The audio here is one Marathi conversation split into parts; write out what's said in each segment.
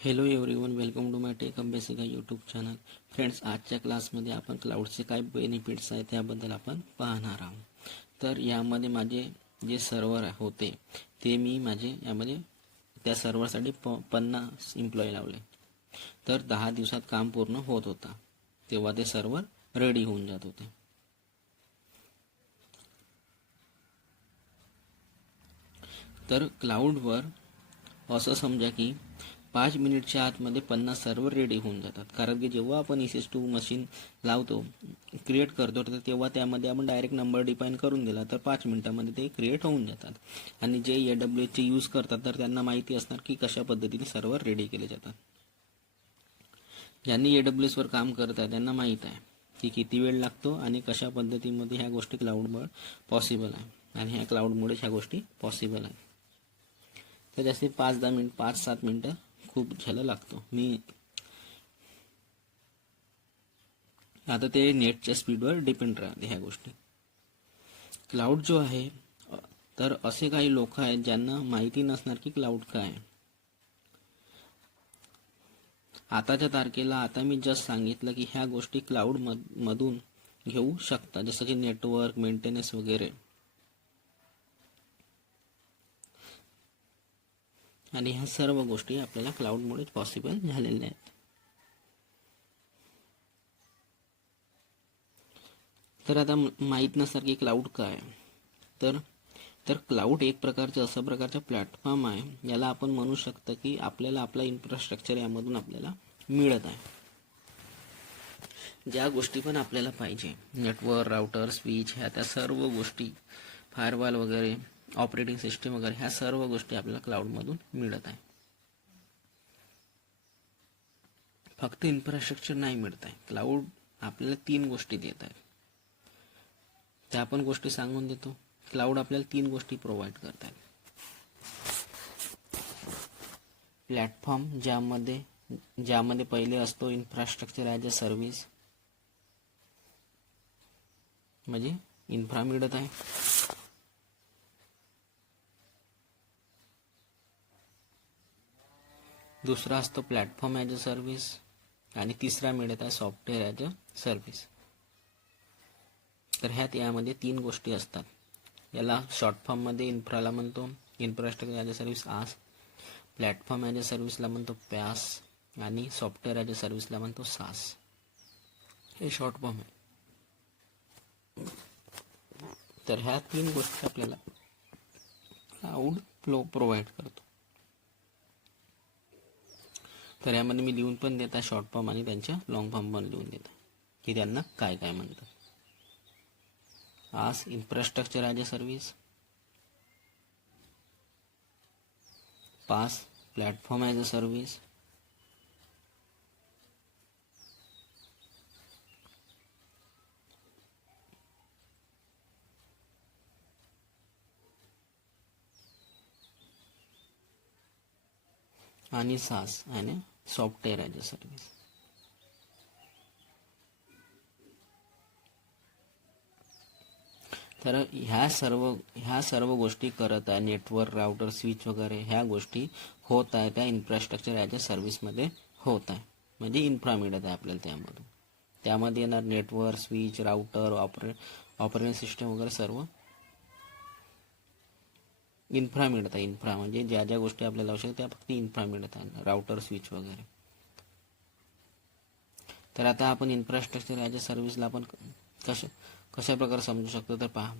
Hello everyone, welcome to my tech अभ्यासिका यूट्यूब चॅनल. फ्रेंड्स, आजच्या क्लासमध्ये आपण क्लाउडचे काय बेनिफिट्स आहेत त्याबद्दल आपण पाहणार आहोत. तर यामध्ये माझे जे सर्व्हर होते ते मी माझे यामध्ये त्या सर्व्हरसाठी 50 एम्प्लॉई लावले. तर 10 दिवसात काम पूर्ण होत होता, तेव्हा ते सर्व्हर रेडी होऊन जात होते. तर क्लाउडवर असं समजा की 5 मिनिटच्या आतमध्ये 50 सर्व्हर रेडी होऊन जातात. कारण की जेव्हा आपण EC2 मशीन लावतो, क्रिएट करतो, तर तेव्हा त्यामध्ये आपण डायरेक्ट नंबर डिफाईन करून दिला तर 5 मिनिटामध्ये ते क्रिएट होऊन जातात. आणि जे AWSचे यूज करतात तर त्यांना माहिती असणार की कशा पद्धतीने सर्व्हर रेडी केले जातात. ज्यांनी AWSवर काम करत आहे त्यांना माहीत आहे की किती वेळ लागतो आणि कशा पद्धतीमध्ये ह्या गोष्टी क्लाउडमुळे पॉसिबल आहे. आणि ह्या क्लाउडमुळेच ह्या गोष्टी पॉसिबल आहे. तर जास्ती 5-10 मिनिट, 5-7 मिनिटं खूप झालं लागतो. आता ते नेटच्या स्पीडवर डिपेंड राहते ह्या गोष्टी. क्लाउड जो आहे, तर असे काही लोक आहेत ज्यांना माहिती नसणार की क्लाउड काय आहे. आताच्या तारखेला आता मी जस्ट सांगितलं की ह्या गोष्टी क्लाउड मधून घेऊ शकता, जसं की नेटवर्क मेंटेनन्स वगैरे. आणि ह्या सर्व गोष्टी आपल्याला क्लाउडमुळेच पॉसिबल झालेल्या आहेत. तर आता माहीत नसणार की क्लाउड काय आहे. तर क्लाउड एक प्रकारचं असं प्रकारचं प्लॅटफॉर्म आहे, याला आपण म्हणू शकतो की आपल्याला आपला इन्फ्रास्ट्रक्चर यामधून आपल्याला मिळत आहे. ज्या गोष्टी पण आपल्याला पाहिजे, नेटवर्क, राउटर, स्विच, ह्या त्या सर्व गोष्टी, फायरवॉल वगैरे, ऑपरेटिंग सिस्टीम वगैरे, ह्या सर्व गोष्टी आपल्याला क्लाउडमधून मिळत आहे. फक्त इन्फ्रास्ट्रक्चर नाही मिळत आहे, क्लाउड आपल्याला 3 गोष्टी देत आहे. त्या आपण गोष्टी सांगून देतो. क्लाउड आपल्याला 3 गोष्टी प्रोव्हाइड करतात. प्लॅटफॉर्म, ज्यामध्ये पहिले असतो इन्फ्रास्ट्रक्चर ॲज अ सर्व्हिस, म्हणजे इन्फ्रा मिळत आहे. दुसरा असतो प्लॅटफॉर्म ॲज अ सर्व्हिस, आणि तिसरा मिळत आहे सॉफ्टवेअर ॲज अ सर्व्हिस. तर यामध्ये 3 गोष्टी असतात. याला शॉर्ट फॉर्ममध्ये इन्फ्राला म्हणतो इन्फ्रास्ट्रक्चर ॲज अ सर्व्हिस आस, प्लॅटफॉर्म ॲज अ सर्व्हिसला म्हणतो पॅस, आणि सॉफ्टवेअर ॲज अ सर्व्हिसला म्हणतो सास. हे शॉर्ट फॉर्म आहे. तर ह्या 3 गोष्टी आपल्याला क्लाउड प्रोव्हाइड करतो. तर यामध्ये मी लिहून पण देता शॉर्ट फॉर्म आणि त्यांच्या लॉंग फॉर्म पण लिहून देता की त्यांना काय काय म्हणतात. आस, infrastructure as a service, pass, platform as a service, आणि सास आणि सॉफ्टवेअर ॲज अ सर्व्हिस. तर ह्या सर्व गोष्टी करत आहे. नेटवर्क, राउटर, स्विच वगैरे ह्या गोष्टी होत आहे त्या इन्फ्रास्ट्रक्चर ॲज अ सर्व्हिसमध्ये होत आहे. म्हणजे इन्फ्रा मिळत आहे आपल्याला त्यामधून. त्यामध्ये येणार network, switch, router, operating system वगैरे सर्व इन्फ्रा मिळत आहे. इन्फ्रा म्हणजे ज्या ज्या गोष्टी आपल्याला आवश्यक त्या फक्त इन्फ्रा मिळत आहे, राउटर, स्विच वगैरे. तर आता आपण इन्फ्रास्ट्रक्चर ॲज अ सर्व्हिसला आपण कशा प्रकारे समजू शकतो. तर पहा,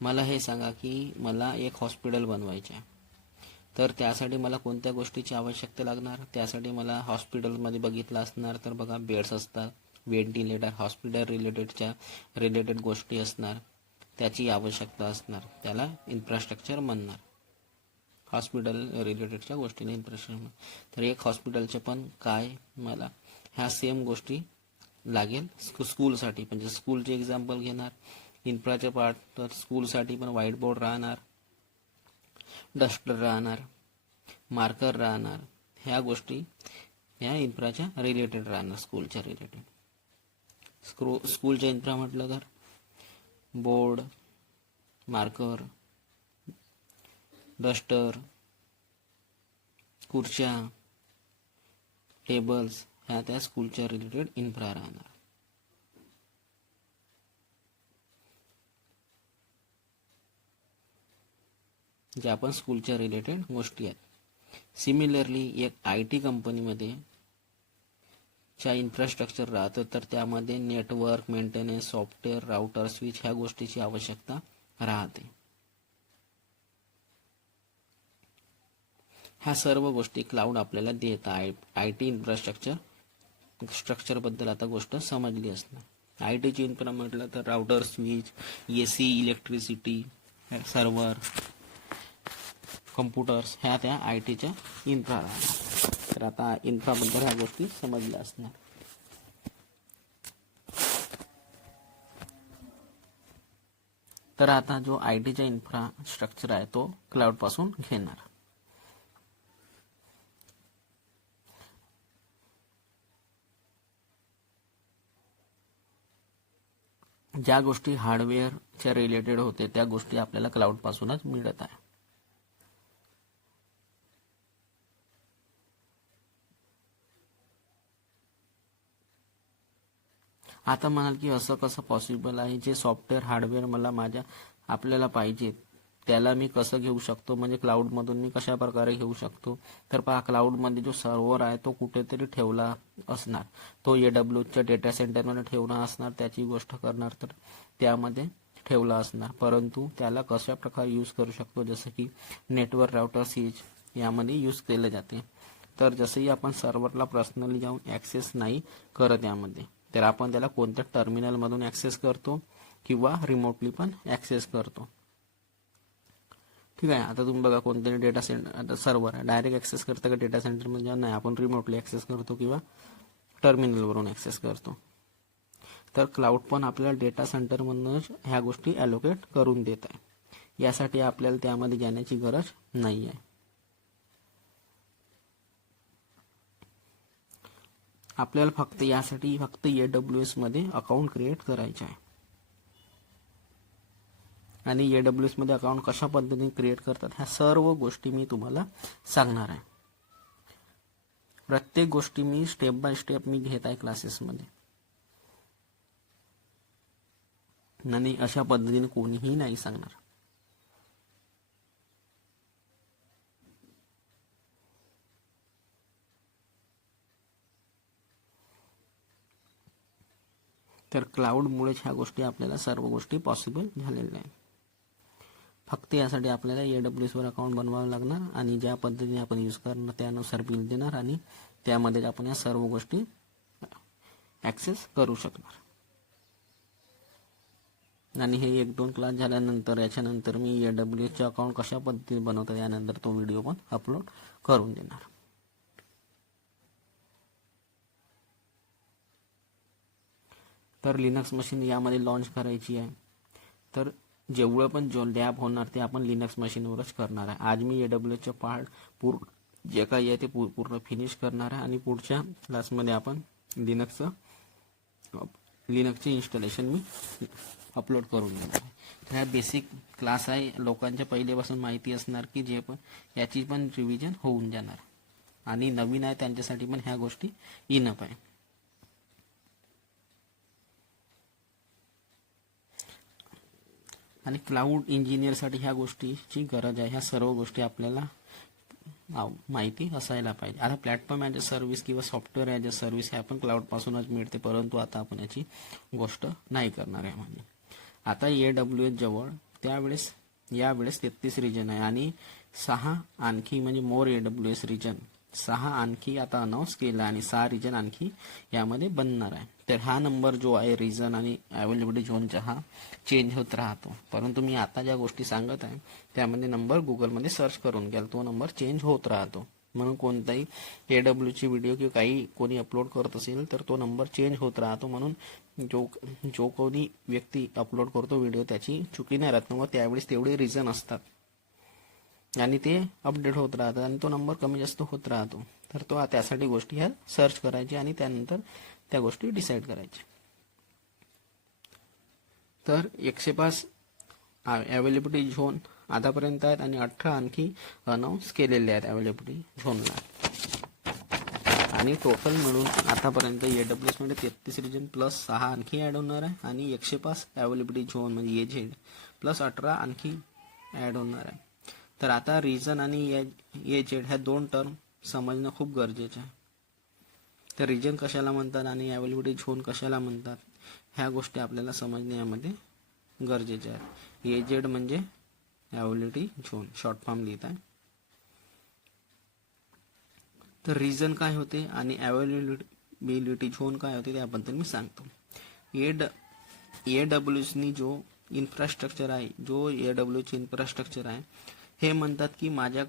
मला हे सांगा की मला एक हॉस्पिटल बनवायचे आहे. तर त्यासाठी मला कोणत्या गोष्टीची आवश्यकता लागणार. त्यासाठी मला हॉस्पिटलमध्ये बघितलं असणार तर बघा, बेड्स असतात, व्हेंटिलेटर, हॉस्पिटल रिलेटेड गोष्टी असणार, त्याची आवश्यकता असणार. त्याला इन्फ्रास्ट्रक्चर म्हणणार. हॉस्पिटल रिलेटेडच्या गोष्टीने इन्फ्रास्ट्रक्चर. तर एक हॉस्पिटलचे पण काय, मला ह्या सेम गोष्टी लागेल स्कूलसाठी. म्हणजे स्कूलचे एक्झाम्पल घेणार. इन्फ्राचे पार्ट, तर स्कूलसाठी पण व्हाईट बोर्ड राहणार, डस्टर राहणार, मार्कर राहणार. ह्या गोष्टी ह्या इन्फ्राच्या रिलेटेड राहणार, स्कूलच्या रिलेटेड. स्कूलच्या इन्फ्रा म्हटलं तर बोर्ड, मार्कर, डस्टर, खुर्च्या, टेबल्स ह्या त्या स्कूलच्या रिलेटेड इन्फ्रा राहणार. ज्या आपण स्कूलच्या रिलेटेड गोष्टी आहेत. सिमिलरली एक IT कंपनीमध्ये च्या इन्फ्रास्ट्रक्चर राहतं, तर त्यामध्ये network maintenance, software, router, switch ह्या गोष्टीची आवश्यकता राहते. ह्या सर्व गोष्टी क्लाउड आपल्याला देतात. IT स्ट्रक्चर बद्दल आता गोष्ट समजली असणार. ITची इन्फ्रा म्हटलं तर router, switch, AC, electricity, server, computers ह्या त्या ITच्या इन्फ्रा राहतात. तर आता इन्फ्राबद्दल ह्या गोष्टी समजल्या असणार. तर आता जो ITचा इन्फ्रास्ट्रक्चर आहे तो क्लाउड पासून घेणार. ज्या गोष्टी हार्डवेअरच्या रिलेटेड होते त्या गोष्टी आपल्याला क्लाउड पासूनच मिळत आहे. आता म्हणाल की असं कसं पॉसिबल आहे, जे सॉफ्टवेअर हार्डवेअर मला आपल्याला पाहिजे त्याला मी कसं घेऊ शकतो, म्हणजे क्लाउडमधून मी कशा प्रकारे घेऊ शकतो. तर पहा, क्लाउडमध्ये जो सर्व्हर आहे तो कुठेतरी ठेवला असणार, तो AWSच्या डेटा सेंटरमध्ये ठेवला असणार. त्याची गोष्ट करणार तर त्यामध्ये ठेवला असणार, परंतु त्याला कशा प्रकारे यूज करू शकतो, जसं की नेटवर्क, राउटर, स्विच यामध्ये यूज केले जाते. तर जसंही आपण सर्व्हरला पर्सनली जाऊन ॲक्सेस नाही करत यामध्ये, तर आपण त्याला कोणत्या टर्मिनलमधून ॲक्सेस करतो किंवा रिमोटली पण ॲक्सेस करतो. ठीक आहे. आता तुम्ही बघा, कोणतरी डेटा सेंटर सर्व्हर आहे, डायरेक्ट ॲक्सेस करता का डेटा सेंटरमध्ये? नाही, आपण रिमोटली ॲक्सेस करतो किंवा टर्मिनलवरून ॲक्सेस करतो. तर क्लाउड पण आपल्याला डेटा सेंटरमधूनच ह्या गोष्टी ॲलोकेट करून देत आहे. यासाठी आपल्याला त्यामध्ये जाण्याची गरज नाही आहे. आपल्याला फक्त AWS मध्ये अकाउंट क्रिएट करायचे आहे. आणि AWS मध्ये अकाउंट कशा पद्धतीने क्रिएट करतात ह्या सर्व गोष्टी मी तुम्हाला सांगणार आहे. प्रत्येक गोष्टी मी स्टेप बाय स्टेप मी घेत आहे क्लासेसमध्ये, आणि अशा पद्धतीने कोणीही नाही सांगणार. तर क्लाउडमुळेच ह्या गोष्टी आपल्याला सर्व गोष्टी पॉसिबल झालेल्या आहेत. फक्त यासाठी आपल्याला AWS वर अकाउंट बनवावं लागणार, आणि ज्या पद्धतीने आपण यूज करणार त्यानुसार बिल देणार, आणि त्यामध्ये आपण या सर्व गोष्टी ॲक्सेस करू शकणार. आणि हे 1-2 क्लास झाल्यानंतर याच्यानंतर मी AWSचे अकाउंट कशा पद्धतीने बनवतात यानंतर तो व्हिडिओ पण अपलोड करून देणार. तर लिनक्स मशीन यामध्ये लॉन्च करायची आहे. तर जेवढं पण जो लॅब होणार ते आपण लिनक्स मशीनवरच करणार आहे. आज मी AWSचे पार्ट जे काही आहे ते पूर्ण फिनिश करणार आहे, आणि पुढच्या क्लासमध्ये आपण लिनक्सचे इन्स्टॉलेशन मी अपलोड करून देणार आहे. तर हा बेसिक क्लास आहे, लोकांच्या पहिल्यापासून माहिती असणार की जे पण याची पण रिव्हिजन होऊन जाणार, आणि नवीन आहे त्यांच्यासाठी पण ह्या गोष्टी इनफ आहे. आणि क्लाउड इंजिनियरसाठी ह्या गोष्टीची गरज आहे. ह्या सर्व गोष्टी आपल्याला माहिती असायला पाहिजे. आता प्लॅटफॉर्म ॲज अ सर्व्हिस किंवा सॉफ्टवेअर ॲज अ सर्व्हिस हे आपण क्लाउड पासूनच मिळते, परंतु आता आपण याची गोष्ट नाही करणार आहे. म्हणजे आता AWS जवळ यावेळेस 33 रिजन आहे, आणि 6 आणखी म्हणजे मोर AWS रिजन 6 आणखी आता अनाऊन्स केला, आणि 6 रिजन आणखी यामध्ये बनणार आहे. तर हा नंबर जो आहे रिजन आणि अवेलेबिलिटी झोनचा हा चेंज होत राहतो, परंतु मी आता ज्या गोष्टी सांगत आहे त्यामध्ये नंबर गुगलमध्ये सर्च करून घ्याल, तो नंबर चेंज होत राहतो. म्हणून कोणताही AWSची व्हिडिओ किंवा काही कोणी अपलोड करत असेल तर तो नंबर चेंज होत राहतो. म्हणून जो कोणी व्यक्ती अपलोड करतो व्हिडिओ त्याची चुकी नाही राहत, मग त्यावेळेस तेवढे रिझन असतात आणि ते अपडेट होत राहतात, आणि तो नंबर कमी जास्त होत राहतो. तर तो त्यासाठी गोष्टी ह्या सर्च करायची आणि त्यानंतर त्या गोष्टी डिसाईड करायच्या. तर 105 अवेलेबिलिटी झोन आतापर्यंत आहेत, आणि 18 आणखी अनाऊन्स केलेले आहेत अवेलेबिलिटी झोनला. आणि टोटल मिळून आतापर्यंत AWS मध्ये 33 रिजन प्लस 6 आणखी ॲड होणार आहे आणि 105 अवेलेबिलिटी झोन म्हणजे AZ प्लस 18 आणखी ॲड होणार आहे. तर आता रिजन आणि AZ ह्या दोन टर्म समजणं खूप गरजेचं आहे. तर रिजन कशाला म्हणतात आणि अवेलेबिलिटी झोन कशाला म्हणतात ह्या गोष्टी आपल्याला समजणे यामध्ये गरजेचे आहे. AZ म्हणजे अवेलेबिलिटी झोन शॉर्ट फॉर्म लिहित आहे. तर रिजन काय होते आणि अवेलेबिलिटी झोन काय होते त्याबद्दल मी सांगतो. AWSनी जो इन्फ्रास्ट्रक्चर आहे, जो AWSचे इन्फ्रास्ट्रक्चर आहे, हे म्हणतात की माझ्या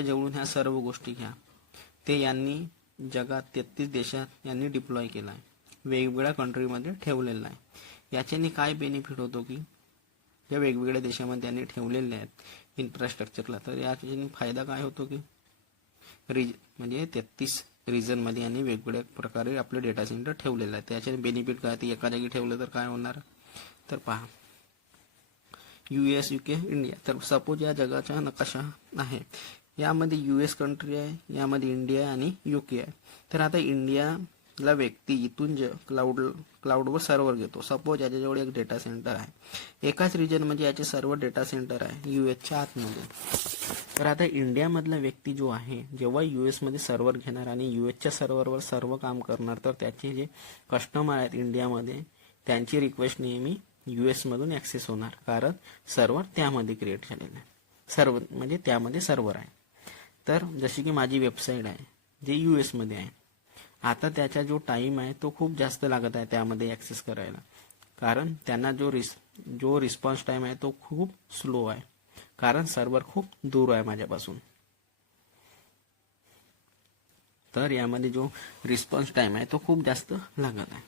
जवळून ह्या सर्व गोष्टी घ्या. ते यांनी जगात 33 देशात यांनी डिप्लॉय केला आहे, वेगवेगळ्या कंट्रीमध्ये ठेवलेला आहे. याच्याने काय बेनिफिट होतो की ज्या वेगवेगळ्या देशामध्ये त्यांनी ठेवलेले आहेत इन्फ्रास्ट्रक्चरला, तर याच्याने फायदा काय होतो की म्हणजे 33 रिजनमध्ये यांनी वेगवेगळ्या प्रकारे आपलं डेटा सेंटर ठेवलेलं आहे. त्याच्याने बेनिफिट काय ते एका जागी ठेवलं तर काय होणार तर पहा, US, UK, इंडिया. तर सपोज या जगाचा नकाशा आहे, यामध्ये US कंट्री आहे, यामध्ये इंडिया आहे आणि UK आहे. तर आता इंडियाला व्यक्ती इथून क्लाउडवर सर्व्हर घेतो. सपोज याच्याजवळ एक डेटा सेंटर आहे, एकाच रिजनमध्ये याचे सर्व डेटा सेंटर आहे US आतमध्ये. तर आता इंडियामधला व्यक्ती जो आहे, जेव्हा US मध्ये सर्व्हर घेणार आणि USच्या सर्व्हरवर सर्व काम करणार, तर त्याचे जे कस्टमर आहेत इंडियामध्ये त्यांची रिक्वेस्ट नेहमी US मधून ॲक्सेस होणार, कारण सर्व्हर त्यामध्ये क्रिएट झालेलं आहे. सर्व्हर म्हणजे त्यामध्ये सर्व्हर आहे. तर जशी की माझी वेबसाईट आहे जे US मध्ये आहे, आता त्याचा जो टाइम आहे तो खूप जास्त लागत आहे त्यामध्ये ॲक्सेस करायला, कारण त्यांना जो रिस्पॉन्स टाइम आहे तो खूप स्लो आहे, कारण सर्व्हर खूप दूर आहे माझ्यापासून. तर यामध्ये जो रिस्पॉन्स टाइम आहे तो खूप जास्त लागत आहे.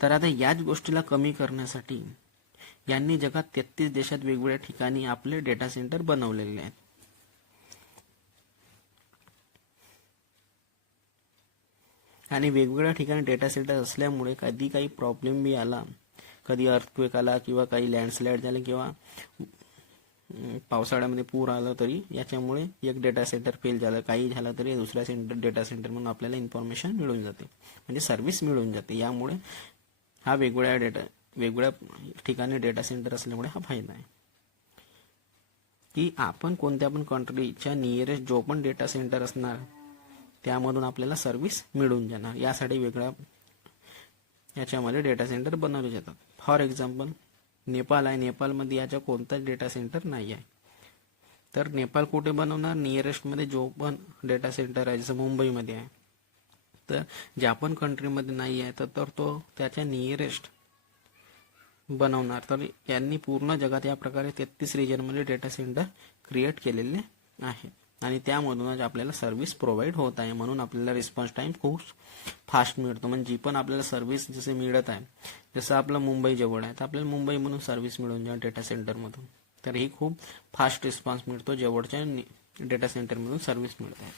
तर आता याच गोष्टीला कमी करण्यासाठी यांनी जगात 33 देशात वेगवेगळ्या ठिकाणी आपले डेटा सेंटर बनवलेले आहेत. आणि वेगवेगळ्या ठिकाणी डेटा सेंटर असल्यामुळे कधी काही प्रॉब्लेम बी आला, कधी अर्थक्वेक आला किंवा काही लँडस्लाइड झाले किंवा पावसाळ्यामध्ये पूर आला, तरी याच्यामुळे एक डेटा सेंटर फेल झालं, काही झालं तरी दुसऱ्या डेटा सेंटर म्हणून आपल्याला इन्फॉर्मेशन मिळून जाते, म्हणजे सर्व्हिस मिळून जाते. यामुळे हा वेगवेगळ्या ठिकाणी डेटा सेंटर असल्यामुळे हा फायदा आहे की आपण कोणत्या पण कंट्रीच्या नियरेस्ट जो पण डेटा सेंटर असणार त्यामधून आपल्याला सर्व्हिस मिळून जाणार. यासाठी याच्यामध्ये डेटा सेंटर बनवले जातात. फॉर एक्झाम्पल नेपाळ आहे, नेपाळमध्ये याचा कोणताच डेटा सेंटर नाही आहे. तर नेपाळ कुठे बनवणार, नियरेस्टमध्ये जो पण डेटा सेंटर आहे, जसं मुंबईमध्ये आहे, तर ज्या पण कंट्रीमध्ये नाही आहे तर तो त्याच्या नियरेस्ट बनवणार. तर यांनी पूर्ण जगात या प्रकारे 33 रिजनमध्ये डेटा सेंटर क्रिएट केलेले आहे आणि त्यामधूनच आपल्याला सर्व्हिस प्रोव्हाइड होत आहे. म्हणून आपल्याला रिस्पॉन्स टाइम खूप फास्ट मिळतो. म्हणजे जी पण आपल्याला सर्व्हिस जसे मिळत आहे, जसं आपलं मुंबई जवळ आहे तर आपल्याला मुंबईमधून सर्व्हिस मिळून जाईल डेटा सेंटरमधून, तर ही खूप फास्ट रिस्पॉन्स मिळतो जवळच्या डेटा सेंटरमधून सर्व्हिस मिळत आहे.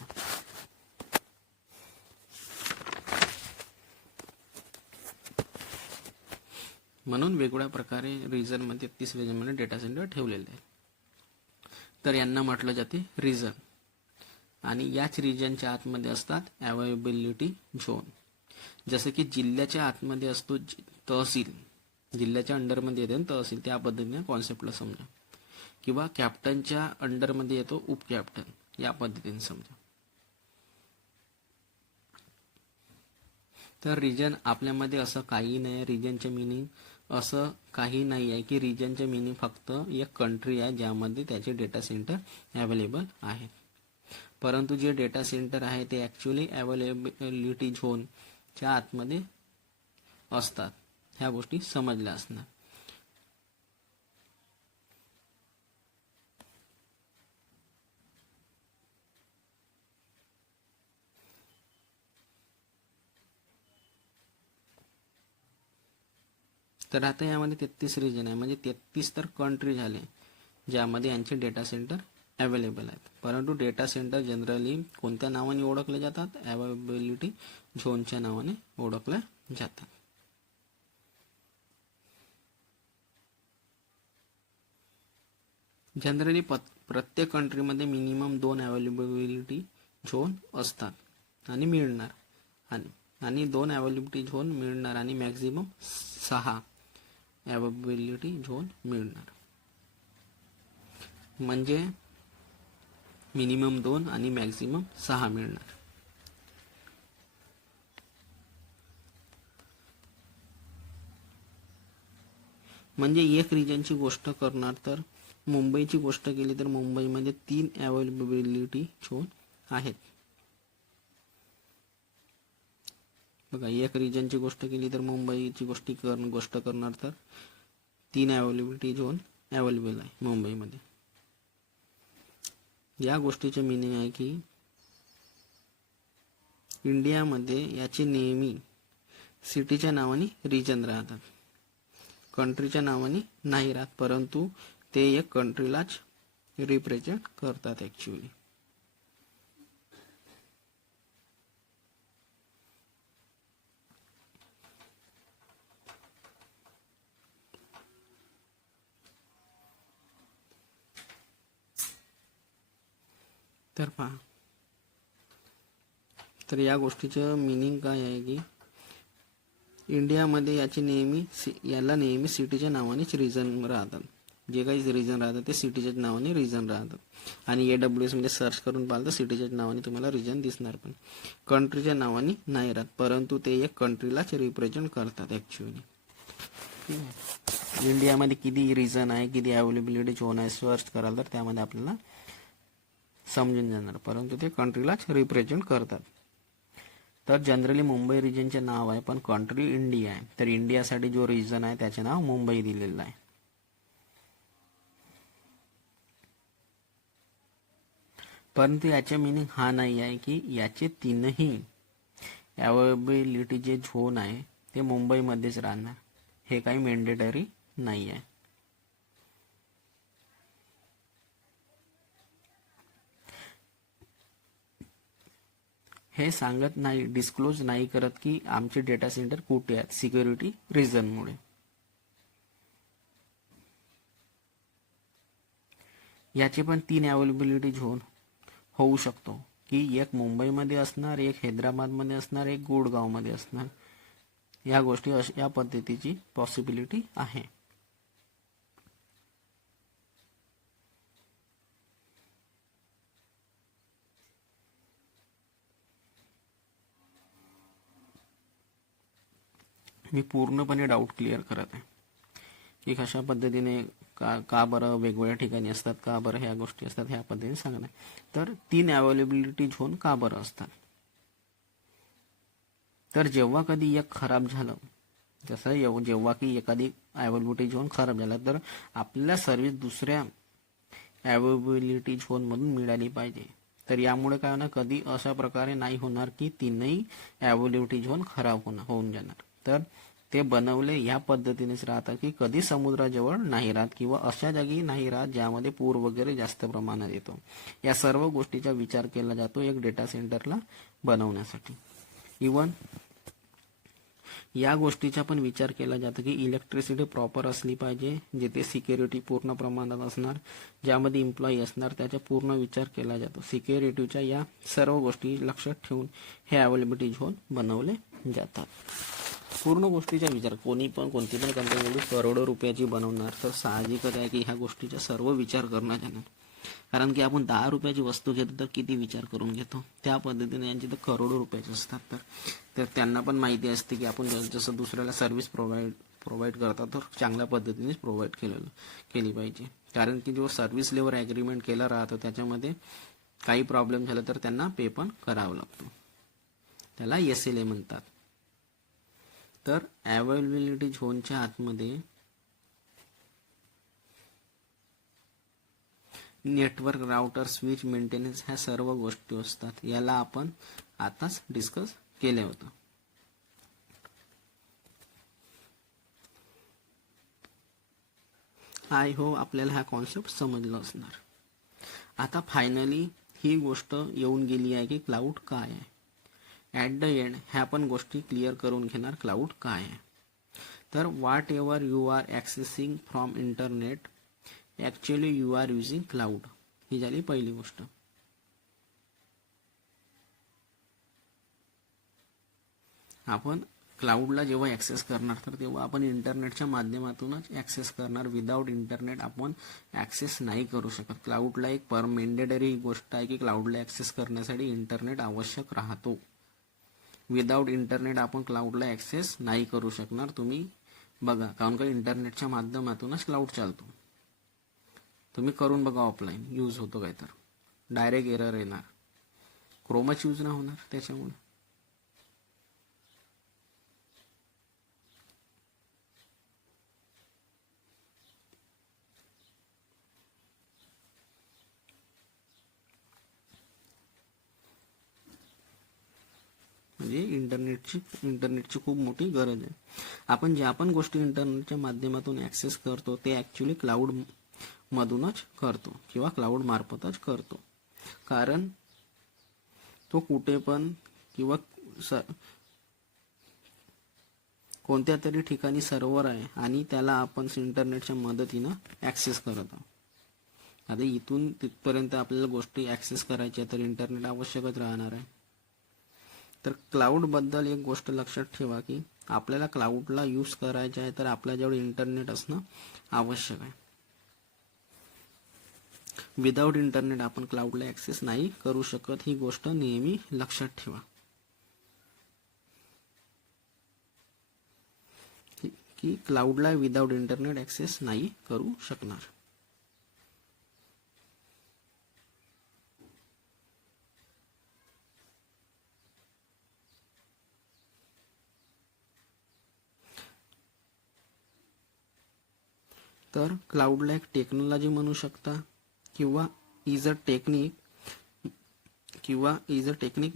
म्हणून वेगवेगळ्या प्रकारे रिजनमध्ये 33 रिजनमध्ये डेटा सेंटर ठेवलेले आहे. तर यांना म्हटलं जाते रिजन. आणि याच रिजनच्या आतमध्ये असतात अवेलेबिलिटी झोन. जसं की जिल्ह्याच्या आतमध्ये असतो तहसील, जिल्ह्याच्या अंडरमध्ये येते तहसील, त्या पद्धतीने कॉन्सेप्टला समजा. किंवा कॅप्टनच्या अंडरमध्ये येतो उपकॅप्टन, या पद्धतीने समजा. तर रिजन आपल्यामध्ये असं काही नाही, रिजनचे मिनिंग असं काही नाही आहे की रिजनचे मिनिंग फक्त एक कंट्री आहे ज्यामध्ये त्याचे डेटा सेंटर अवेलेबल आहेत. परंतु जे डेटा सेंटर आहे ते ॲक्च्युली अवेलेबिलिटी झोनच्या आतमध्ये असतात. ह्या गोष्टी समजल्या असणार. तर आता यामध्ये 33 रिजन आहे, म्हणजे 33 तर कंट्री झाले ज्यामध्ये यांचे डेटा सेंटर अवेलेबल आहेत. परंतु डेटा सेंटर जनरली कोणत्या नावाने ओळखले जातात, अवेलेबिलिटी झोनच्या नावाने ओळखले जातात. जनरली प्रत्येक कंट्रीमध्ये मिनिमम 2 अवेलेबिलिटी झोन असतात. आणि मिळणार, आणि 2 अवेलेबिलिटी झोन मिळणार आणि मॅक्झिमम 6 अवेलेबिलिटी झोन मिळणार. म्हणजे मिनिमम 2 आणि मॅक्झिमम 6 मिळणार. म्हणजे एक रिजनची गोष्ट करणार तर मुंबईची गोष्ट केली तर मुंबईमध्ये 3 अवेलेबिलिटी झोन आहेत. बघा, एक रिजनची गोष्ट केली तर मुंबईची गोष्ट करणार तर 3 अवेलेबिलिटी झोन अवेलेबल आहे मुंबईमध्ये. या गोष्टीचे मिनिंग आहे की इंडियामध्ये याचे नेहमी सिटीच्या नावाने रिजन राहतात, कंट्रीच्या नावाने नाही राहत, परंतु ते एक कंट्रीलाच रिप्रेझेंट करतात ॲक्च्युअली. तर पहा, तर या गोष्टीचं मिनिंग काय आहे की इंडियामध्ये याला नेहमी सिटीच्या नावानेच रिजन राहतात. जे काही रिजन राहतात ते सिटीच्याच नावाने रिजन राहतात. आणि AWS मध्ये सर्च करून पाहिलं तर सिटीच्याच नावाने तुम्हाला रिजन दिसणार, पण कंट्रीच्या नावाने नाही राहत, परंतु ते एक कंट्रीलाच रिप्रेझेंट करतात ॲक्च्युअली. इंडियामध्ये किती रिजन आहे, किती अवेलेबिलिटी झोन आहे सर्च कराल तर त्यामध्ये आपल्याला समजून जाणार, परंतु ते कंट्रीलाच रिप्रेझेंट करतात. तर जनरली मुंबई रिजनचे नाव आहे, पण कंट्री इंडिया आहे, तर इंडियासाठी जो रिजन आहे त्याचे नाव मुंबई दिलेलं आहे. परंतु याचे मिनिंग हा नाही आहे की याचे 3ही अवेलेबिलिटी जे झोन आहे ते मुंबईमध्येच राहणार, हे काही मॅन्डेटरी नाही आहे. हे सांगत नाही, डिस्क्लोज नाही करत की आमचे डेटा सेंटर कुठे आहेत सिक्युरिटी रिझनमुळे. याचे पण 3 अवेलेबिलिटी झोन होऊ शकतो की एक मुंबईमध्ये असणार, एक हैदराबादमध्ये असणार, एक गुडगावमध्ये असणार. या गोष्टी या पद्धतीची पॉसिबिलिटी आहे. मी पूर्णपणे डाऊट क्लिअर करत आहे की कशा पद्धतीने का बरं वेगवेगळ्या ठिकाणी असतात, का बरं ह्या गोष्टी असतात, ह्या पद्धतीने सांगणार. तर 3 अवेलेबिलिटी झोन का बरं असतात, तर जेव्हा कधी एक खराब झालं, जसं जेव्हा की एखादी अवेलेबिलिटी झोन खराब झाला तर आपल्याला सर्व्हिस दुसऱ्या अवेलेबिलिटी झोनमधून मिळाली पाहिजे. तर यामुळे काय होणार, कधी अशा प्रकारे नाही होणार की 3ही अवेलेबिलिटी झोन खराब होऊन जाणार. तर ते बनवले या पद्धतीनेच राहतात की कधी समुद्राजवळ नाही राहत किंवा अशा जागी नाही राहत ज्यामध्ये पूर वगैरे जास्त प्रमाणात येतो. या सर्व गोष्टीचा विचार केला जातो एक डेटा सेंटरला बनवण्यासाठी. इवन या गोष्टीचा पण विचार केला जातो की इलेक्ट्रिसिटी प्रॉपर असली पाहिजे, जिथे सिक्युरिटी पूर्ण प्रमाणात असणार, ज्यामध्ये एम्प्लॉई असणार, त्याचा पूर्ण विचार केला जातो. सिक्युरिटीच्या या सर्व गोष्टी लक्षात ठेवून हे अवेलेबिलिटी झोन बनवले जातात. पूर्ण गोष्टीचा विचार कोणती पण कंपनी करोडो रुपयाची बनवणार तर साहजिकच आहे की ह्या गोष्टीचा सर्व विचार करण्यात येणार. कारण की आपण 10 रुपयाची वस्तू घेतो तर किती विचार करून घेतो, त्या पद्धतीने यांची तर करोडो रुपयाचे असतात. तर त्यांना पण माहिती असते की आपण जसं दुसऱ्याला सर्व्हिस प्रोव्हाइड करतात तर चांगल्या पद्धतीनेच प्रोव्हाइड केली पाहिजे. कारण की जो सर्व्हिस लेवर ॲग्रीमेंट केला राहतो त्याच्यामध्ये काही प्रॉब्लेम झाला तर त्यांना पे पण करावं लागतो, त्याला SLA म्हणतात. तर अवेलेबिलिटी झोनच्या आतमध्ये नेटवर्क, राउटर, स्विच, मेंटेनन्स ह्या सर्व गोष्टी असतात. याला आपण आताच डिस्कस केले होतं. आय होप आपल्याला हा कॉन्सेप्ट समजला असणार. आता फायनली ही गोष्ट येऊन गेली आहे की क्लाउड काय आहे. ॲट द एंड ह्या पण गोष्टी क्लिअर करून घेणार क्लाउड काय आहे. तर whatever you are accessing from internet actually you are using cloud. ही झाली पहिली गोष्ट. आपण क्लाउडला जेव्हा ॲक्सेस करणार तर तेव्हा आपण इंटरनेटच्या माध्यमातूनच ॲक्सेस करणार. विदाऊट इंटरनेट आपण ॲक्सेस नाही करू शकत. क्लाउडला एक मॅन्डेटरी गोष्ट आहे की क्लाउडला ॲक्सेस करण्यासाठी इंटरनेट आवश्यक राहतो. विदाऊट इंटरनेट आपण क्लाउडला ॲक्सेस नाही करू शकणार. तुम्ही बघा, कारण का इंटरनेटच्या माध्यमातूनच क्लाउड चालतो. तुम्ही करून बघा, ऑफलाईन यूज होतो काय तर डायरेक्ट एरर येणार. क्रोमच यूज नाही होणार त्याच्यामुळे. म्हणजे इंटरनेटची खूप मोठी गरज आहे. आपण ज्या पण गोष्टी इंटरनेटच्या माध्यमातून ॲक्सेस करतो ते ॲक्च्युली क्लाउड मधूनच करतो किंवा क्लाउड मार्फतच करतो. कारण तो कुठे पण किंवा कोणत्या तरी ठिकाणी सर्व्हर आहे आणि त्याला आपण इंटरनेटच्या मदतीनं ॲक्सेस करत आहोत. आता इथून तिथपर्यंत आपल्याला गोष्टी ॲक्सेस करायच्या तर इंटरनेट आवश्यकच राहणार आहे. तर क्लाउडबद्दल एक गोष्ट लक्षात ठेवा की आपल्याला क्लाउडला यूज करायचं आहे तर आपल्याजवळ इंटरनेट असणं आवश्यक आहे. विदाऊट इंटरनेट आपण क्लाउडला ॲक्सेस नाही करू शकत. ही गोष्ट नेहमी लक्षात ठेवा की क्लाउडला विदाऊट इंटरनेट ॲक्सेस नाही करू शकणार. तर क्लाउडला एक टेक्नॉलॉजी म्हणू शकता किंवा इज अ टेक्निक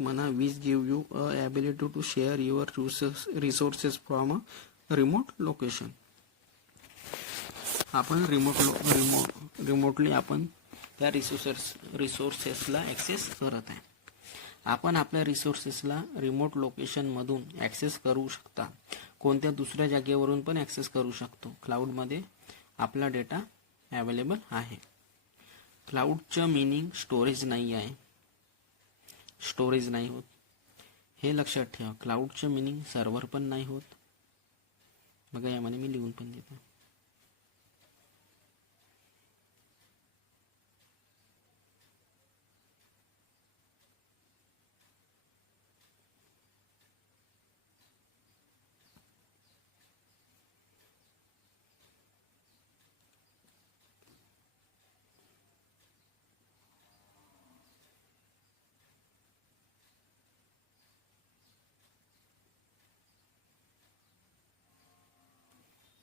म्हणा which give you a ability to share your resources from a remote location. आपण रिमोटली आपण त्या रिसोर्सेसला ॲक्सेस करत आहे. आपण आपल्या रिसोर्सेसला रिमोट लोकेशनमधून ॲक्सेस करू शकता. कोणत्या दुसऱ्या जागेवरून पण ॲक्सेस करू शकतो. क्लाउडमध्ये आपला डेटा अवेलेबल आहे. क्लाउडचं मिनिंग स्टोरेज नाही आहे. स्टोरेज नाही होत हे लक्षात ठेवा. क्लाउडचं मिनिंग सर्व्हर पण नाही होत. बघा, यामध्ये मी लिहून पण देतो.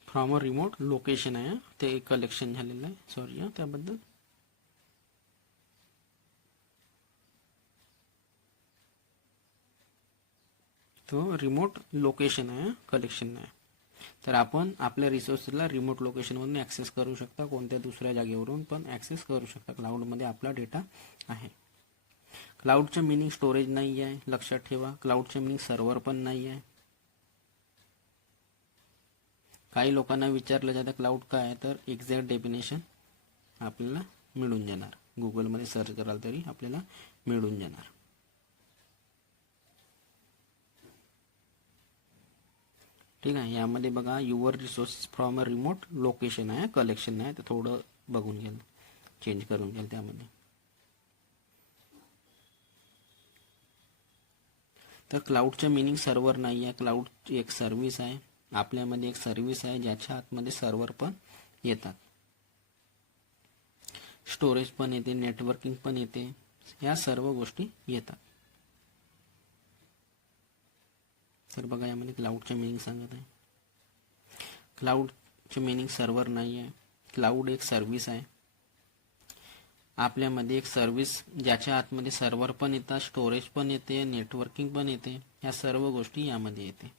फ्रॉम अ रिमोट लोकेशन आहे. ते कलेक्शन झालेलं आहे. सॉरी त्याबद्दल. तो रिमोट लोकेशन आहे, कलेक्शन आहे. तर आपण आपल्या रिसोर्सला रिमोट लोकेशनवरून ॲक्सेस करू शकता. कोणत्या दुसऱ्या जागेवरून पण ॲक्सेस करू शकता. क्लाउडमध्ये आपला डेटा आहे. क्लाउडचं मिनिंग स्टोरेज नाही आहे, लक्षात ठेवा. क्लाउडचं मिनिंग सर्व्हर पण नाही आहे. काही लोकांना विचारलं जातं क्लाउड काय आहे, तर एक्झॅक्ट डेफिनेशन आपल्याला मिळून जाणार. गुगलमध्ये सर्च कराल तरी आपल्याला मिळून जाणार. ठीक आहे. यामध्ये बघा, your resources from a remote location आहे, कलेक्शन आहे. तर थोडं बघून घ्याल, चेंज करून घ्याल त्यामध्ये. तर क्लाउडचं मिनिंग सर्व्हर नाही आहे. क्लाउड एक सर्व्हिस आहे. आपल्यामध्ये एक सर्व्हिस आहे ज्याच्या आतमध्ये सर्व्हर पण येतात, स्टोरेज पण येते, नेटवर्किंग पण येते. या सर्व गोष्टी येतात. तर बघा, यामध्ये क्लाउडचे मिनिंग सांगत आहे. क्लाउडचे मिनिंग सर्व्हर नाही आहे. क्लाउड एक सर्व्हिस आहे. आपल्यामध्ये एक सर्व्हिस ज्याच्या आतमध्ये सर्व्हर पण येतात, स्टोरेज पण येते, नेटवर्किंग पण येते. या सर्व गोष्टी यामध्ये येते.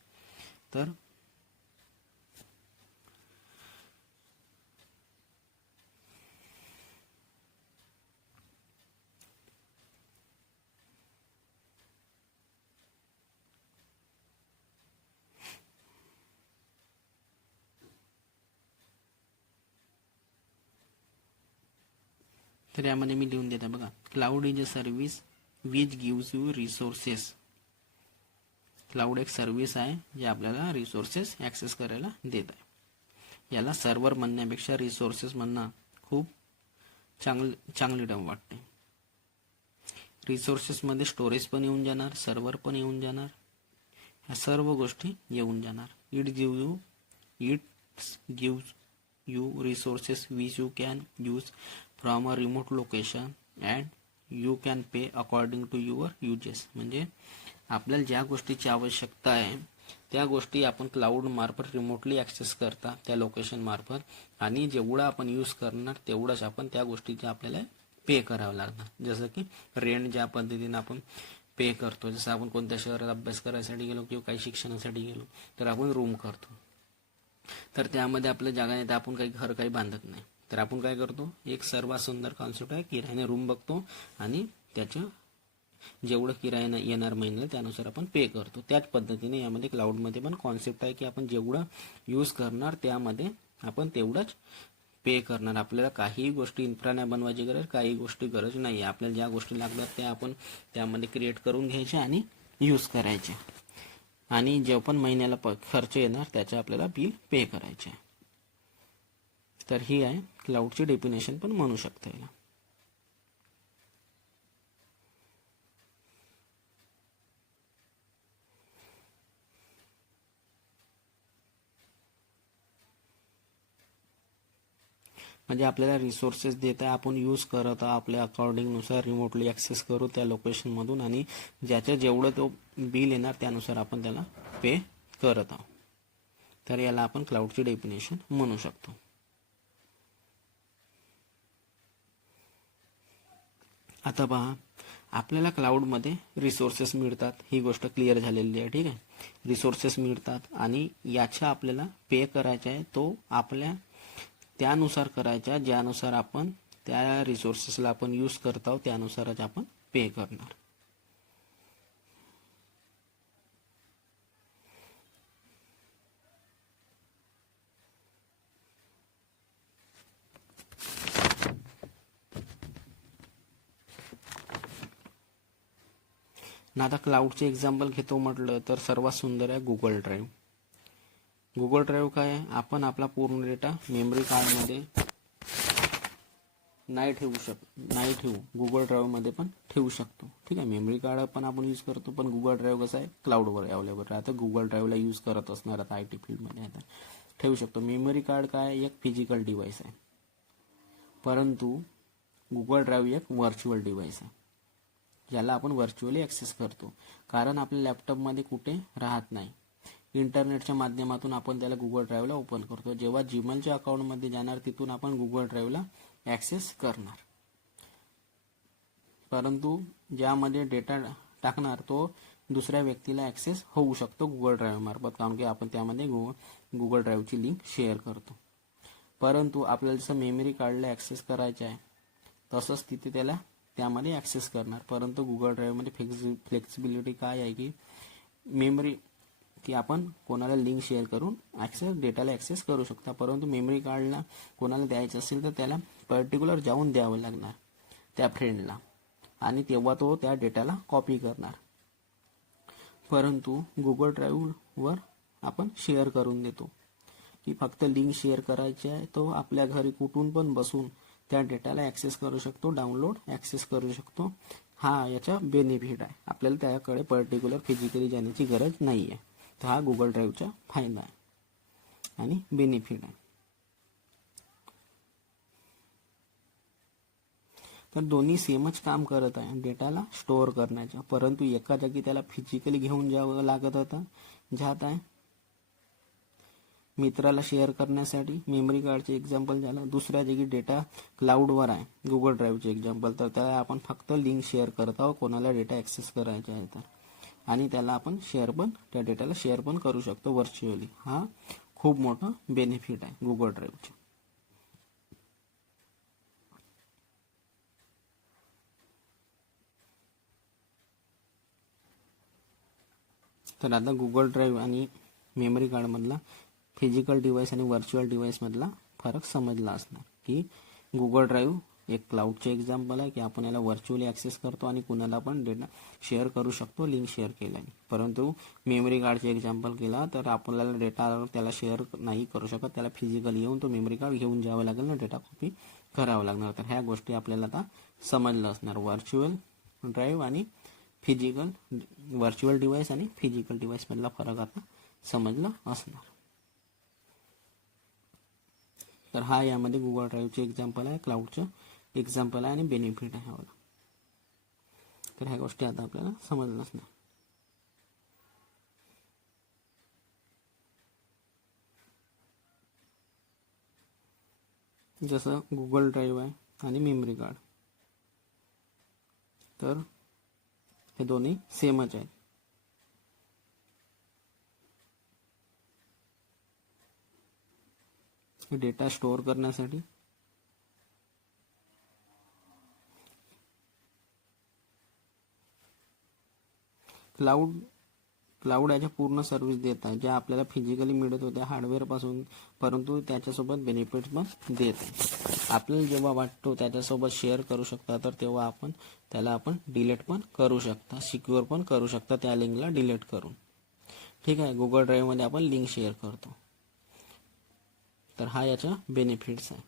तर यामध्ये मी लिहून देतो बघा. Cloud is a service which gives you resources cloud एक सर्व्हिस आहे जे आपल्याला रिसोर्सेस ॲक्सेस करायला देत आहे. याला सर्व्हर म्हणण्यापेक्षा रिसोर्सेस म्हणणं खूप चांगली टर्म वाटते. रिसोर्सेसमध्ये स्टोरेज पण येऊन जाणार, सर्व्हर पण येऊन जाणार, ह्या सर्व गोष्टी येऊन जाणार. It gives you resources which you can use from a remote location and you can pay according to your usages. म्हणजे आपल्याला ज्या गोष्टीची आवश्यकता आहे त्या गोष्टी आपण क्लाउड मार्फत रिमोटली ॲक्सेस करता त्या लोकेशन मार्फत, आणि जेवढं आपण यूज करणार तेवढंच आपण त्या गोष्टीचे आपल्याला पे करावं लागणार. जसं की रेंट ज्या पद्धतीने आपण पे करतो, जसं आपण कोणत्या शहरात अभ्यास करायसाठी गेलो किंवा काही शिक्षणासाठी गेलो तर आपण रूम करतो, तर त्यामध्ये आपल्या जागा नाही तर आपण काही घर काही बांधत नाही, तर आपण काय करतो, एक सर्वात सुंदर कॉन्सेप्ट आहे किरायाने रूम बघतो आणि त्याचं जेवढं किराया येणार महिन्याला त्यानुसार आपण पे करतो. त्याच पद्धतीने यामध्ये क्लाउडमध्ये पण कॉन्सेप्ट आहे की आपण जेवढं यूज करणार त्यामध्ये आपण तेवढंच पे करणार. आपल्याला काही गोष्टी इन्फ्रा नाही बनवायची गरज, काही गोष्टी गरज नाही. आपल्याला ज्या गोष्टी लागतात त्या आपण त्यामध्ये क्रिएट करून घ्यायच्या आणि यूज करायच्या, आणि जे पण महिन्याला खर्च येणार त्याचे आपल्याला बिल पे करायचे. तर ही आहे क्लाउडची डेफिनेशन पण म्हणू शकता याला. म्हणजे आपल्याला रिसोर्सेस देत आहे, आपण यूज करत आहोत, आपल्या अकॉर्डिंगनुसार रिमोटली ॲक्सेस करू त्या लोकेशनमधून, आणि ज्याचं जेवढं तो बिल येणार त्यानुसार आपण त्याला पे करत आहोत. तर याला आपण क्लाउडची डेफिनेशन म्हणू शकतो. आता पहा, आपल्याला क्लाउडमध्ये रिसोर्सेस मिळतात, ही गोष्ट क्लिअर झालेली आहे. ठीक आहे, रिसोर्सेस मिळतात आणि याच्या आपल्याला पे करायचा आहे, तो आपल्या त्यानुसार करायचा ज्यानुसार आपण त्या रिसोर्सेसला आपण यूज करत आहोत त्यानुसारच आपण पे करणार. आता क्लाउडचे एक्झाम्पल घेतो म्हटलं तर सर्वात सुंदर आहे गुगल ड्राईव्ह. गुगल ड्राईव्ह काय आहे, आपण आपला पूर्ण डेटा मेमरी कार्डमध्ये नाही ठेवू, गुगल ड्राईव्हमध्ये पण ठेवू शकतो. ठीक आहे, मेमरी कार्ड पण आपण यूज करतो, पण गुगल ड्राईव्ह कसं आहे क्लाउडवर अवेलेबल राहतं. गुगल ड्राईव्हला यूज करत असणार आता IT फील्डमध्ये आता ठेवू शकतो. मेमरी कार्ड काय एक फिजिकल डिव्हाइस आहे, परंतु गुगल ड्राईव्ह एक व्हर्च्युअल डिव्हाइस आहे ज्याला आपण व्हर्च्युअली ॲक्सेस करतो, कारण आपल्या लॅपटॉपमध्ये कुठे राहत नाही. इंटरनेटच्या माध्यमातून आपण त्याला गुगल ड्राईव्हला ओपन करतो. जेव्हा जीमेलच्या अकाउंटमध्ये जाणार तिथून आपण गुगल ड्राईव्हला ॲक्सेस करणार, परंतु ज्यामध्ये डेटा टाकणार तो दुसऱ्या व्यक्तीला ॲक्सेस होऊ शकतो गुगल ड्राईव्ह मार्फत, कारण की आपण त्यामध्ये गुगल ड्राईव्हची लिंक शेअर करतो. परंतु आपल्याला जसं मेमरी कार्डला ॲक्सेस करायचं आहे तसंच तिथे त्याला त्यामध्ये ॲक्सेस करणार. परंतु गुगल ड्राईव्हमध्ये फ्लेक्सिबिलिटी काय आहे की मेमरी की आपण कोणाला लिंक शेअर करून डेटाला ॲक्सेस करू शकता, परंतु मेमरी कार्डला कोणाला द्यायचं असेल तर त्याला पर्टिक्युलर जाऊन द्यावं लागणार त्या फ्रेंडला, आणि तेव्हा तो त्या डेटाला कॉपी करणार. परंतु गुगल ड्राईव्हवर आपण शेअर करून देतो की फक्त लिंक शेअर करायची आहे, तो आपल्या घरी कुठून पण बसून त्या डेटाला ॲक्सेस करू शकतो, डाउनलोड ॲक्सेस करू शकतो. हा याचा बेनिफिट आहे, आपल्याला त्याकडे पर्टिक्युलर फिजिकली जाण्याची गरज नाही आहे. तर हा गुगल ड्राईव्हचा फायदा आहे आणि बेनिफिट आहे. तर दोन्ही सेमच काम करत आहे डेटाला स्टोअर करण्याचं, परंतु एका जागी त्याला फिजिकली घेऊन जावं लागत होतं, ज्यात आहे मित्राला शेअर करण्यासाठी मेमरी कार्डचे एक्झाम्पल झालं, दुसऱ्या जागी डेटा क्लाउडवर आहे गुगल ड्राईव्हचे एक्झाम्पल, तर त्याला आपण फक्त लिंक शेअर करत आहोत कोणाला डेटा ॲक्सेस करायचा आहे तर, आणि त्याला आपण त्या डेटाला शेअर पण करू शकतो व्हर्च्युअली. हा खूप मोठा बेनिफिट आहे गुगल ड्राईव्हचा. तर आता गुगल ड्राईव्ह आणि मेमरी कार्डमधला फिजिकल डिव्हाइस आणि व्हर्च्युअल डिव्हाइसमधला फरक समजला असणार की गुगल ड्राईव्ह एक क्लाउडचे एक्झाम्पल आहे की आपण याला व्हर्च्युअली ॲक्सेस करतो आणि कुणाला पण डेटा शेअर करू शकतो लिंक शेअर केल्याने. परंतु मेमरी कार्डचे एक्झाम्पल केला तर आपल्याला डेटा त्याला शेअर नाही करू शकत, त्याला फिजिकली येऊन तो मेमरी कार्ड घेऊन जावं लागेल ना, डेटा कॉपी करावं लागणार. तर ह्या गोष्टी आपल्याला आता समजलं असणार. व्हर्च्युअल ड्राईव्ह आणि फिजिकल, व्हर्च्युअल डिव्हाइस आणि फिजिकल डिव्हाइस मधला फरक आता समजला असणार. तर हा यामध्ये गुगल ड्राईव्हचे एक्झाम्पल आहे, क्लाउडचं एक्झाम्पल आहे आणि बेनिफिट आहे. तर ह्या गोष्टी आता आपल्याला समजलं असणार. जसं गुगल ड्राईव्ह आहे आणि मेमरी कार्ड, तर हे दोन्ही सेमच आहेत. डेटा स्टोअर करण्यासाठी क्लाउड याच्या पूर्ण सर्व्हिस देत आहे, ज्या आपल्याला फिजिकली मिळत होत्या हार्डवेअर पासून, परंतु त्याच्यासोबत बेनिफिट्स पण देत आहे. आपल्याला जेव्हा वाटतो त्याच्यासोबत शेअर करू शकता, तर तेव्हा आपण त्याला डिलीट पण करू शकता, सिक्युअर पण करू शकता त्या लिंकला डिलीट करून. ठीक आहे. गुगल ड्राईव्ह मध्ये आपण लिंक शेअर करतो. तर हा याचा बेनिफिट्स आहे.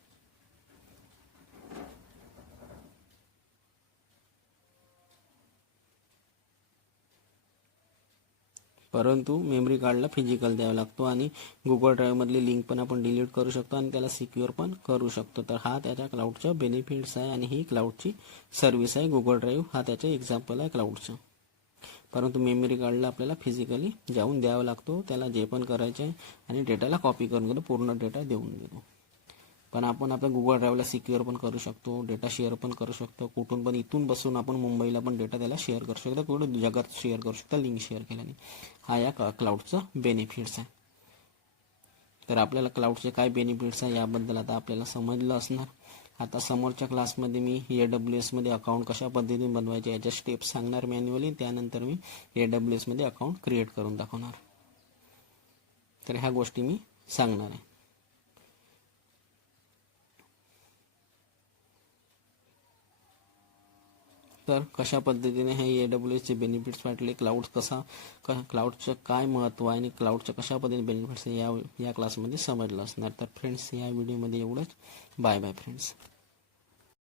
परंतु मेमरी कार्डला फिजिकल द्यावा लागतो आणि गुगल ड्राईव्ह मधली लिंक पण आपण डिलीट करू शकतो आणि त्याला सिक्युअर पण करू शकतो. तर हा त्याच्या क्लाउडचा बेनिफिट्स आहे आणि ही क्लाउडची सर्व्हिस आहे. गुगल ड्राईव्ह हा त्याचं एक्झाम्पल आहे क्लाउडचं. परंतु मेमरी कार्डला आपल्याला फिजिकली जाऊन द्यावा लागतो, त्याला जे पण करायचे आहे आणि डेटाला कॉपी करून घेतो, पूर्ण डेटा देऊन देतो. पण आपण आपल्या गुगल ड्राईव्हला सिक्युअर पण करू शकतो, डेटा शेअर पण करू शकतो. कुठून पण, इथून बसून आपण मुंबईला पण डेटा त्याला शेअर करू शकतो, कुठं जगात शेअर करू शकता लिंक शेअर केल्याने. हा या क्लाउडचा बेनिफिट्स आहे. तर आपल्याला क्लाउडचे काय बेनिफिट्स आहे याबद्दल आता आपल्याला समजलं असणार. आता समोरच्या क्लासमध्ये मी AWS मध्ये अकाउंट कशा पद्धतीने बनवायचे याच्या स्टेप्स सांगणार मॅन्युअली. त्यानंतर मी AWS मध्ये अकाउंट क्रिएट करून दाखवणार. तर ह्या गोष्टी मी सांगणार आहे. तर कशा पद्धतीने हे AWS चे बेनिफिट्स वाटले, क्लाउडचं काय महत्त्व आहे आणि क्लाउडचं कशा पद्धतीने बेनिफिट्स या क्लासमध्ये समजलं असणार. तर फ्रेंड्स, या व्हिडिओमध्ये एवढंच. Bye bye friends.